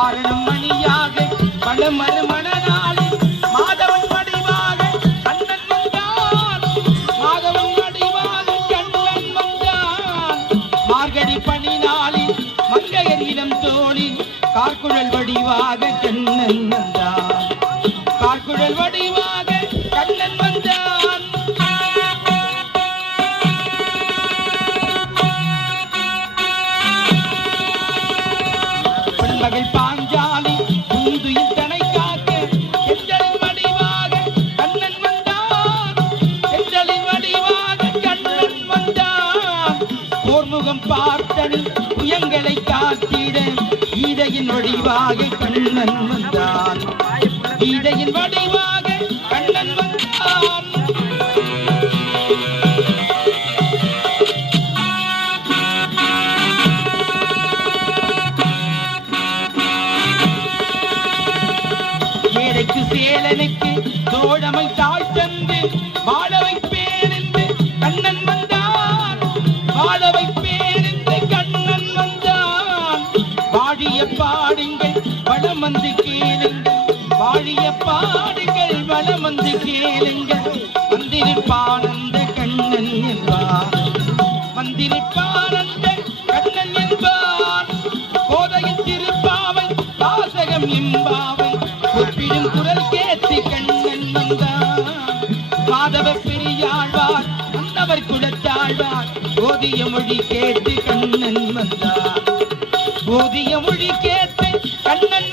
வாரணம் மணியாக பழமறு மணநாள் மாதவன் வடிவாக கண்ணன் வந்தான். மாதவன் வடிவாக கண்ணன் வந்தான். மார்கழி பனி நாளில் மங்கையர் இடம் தோளில் கார்குழல் வடிவாக கண்ணன் வந்தான். கார்குழல் வடிவாக கண்ணன் வந்தான். மகள் பாஞ்சாலி பூந்துயில் தனை காக்க எஞ்சலின் வடிவாக கண்ணன் வந்தான். எஞ்சலின் வடிவாக கண்ணன் வந்தான். போர்முகம் பார்த்தனி புயங்களை காத்திட ஈதையின் வடிவாக கண்ணன் வந்தான். ஈதையின் வடிவாக கண்ணன் வந்தான். சேலனுக்கு தோழமை தாழ் தந்து வாழ வைப்பேன் என்று கண்ணன் வந்தான். வாழ வைப்பேன் என்று கண்ணன் வந்தான். வாழிய பாடுங்கள் வளம் வந்து கேளுங்கள். வாழிய பாடுங்கள் வளம் வந்து கேளுங்கள். வந்திருப்பானந்த கண்ணன் என்பார். வந்திருப்பானந்த கண்ணன் என்பார். கோதையின் திருப்பாவை வாசகம் என்பாவை ஒப்பிடும் குரல் கேட்டு கண்ணன் வந்தான். மாதவ பெரியாழ்வார் வந்தவர் குலத்தாழ்வார் போதிய மொழி கேட்டு கண்ணன் வந்தார். போதிய மொழி கேட்டு கண்ணன்